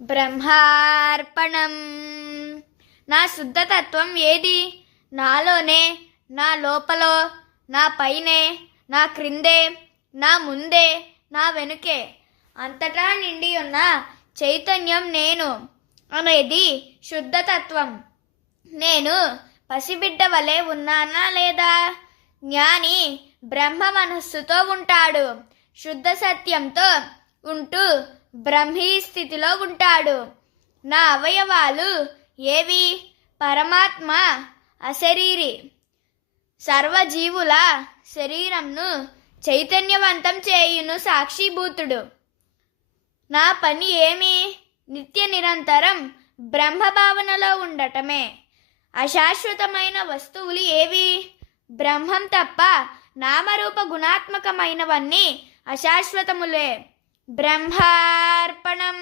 బ్రహ్మార్పణం. నా శుద్ధతత్వం ఏది? నాలోనే, నా లోపలో, నా పైనే, నా క్రిందే, నా ముందే, నా వెనుకే, అంతటా నిండి ఉన్న చైతన్యం నేను అనేది శుద్ధతత్వం. నేను పసిబిడ్డ వలె ఉన్నానా లేదా? జ్ఞాని బ్రహ్మ మనస్సుతో ఉంటాడు, శుద్ధ సత్యంతో ఉంటూ బ్రహ్మీ స్థితిలో ఉంటాడు. నా అవయవాలు ఏవి? పరమాత్మ అశరీరి సర్వజీవుల శరీరంను చైతన్యవంతం చేయును సాక్షిభూతుడు. నా పని ఏమి? నిత్య నిరంతరం బ్రహ్మభావనలో ఉండటమే. అశాశ్వతమైన వస్తువులు ఏవి? బ్రహ్మం తప్ప నామరూప గుణాత్మకమైనవన్నీ అశాశ్వతములే. బ్రహ్మార్పణం.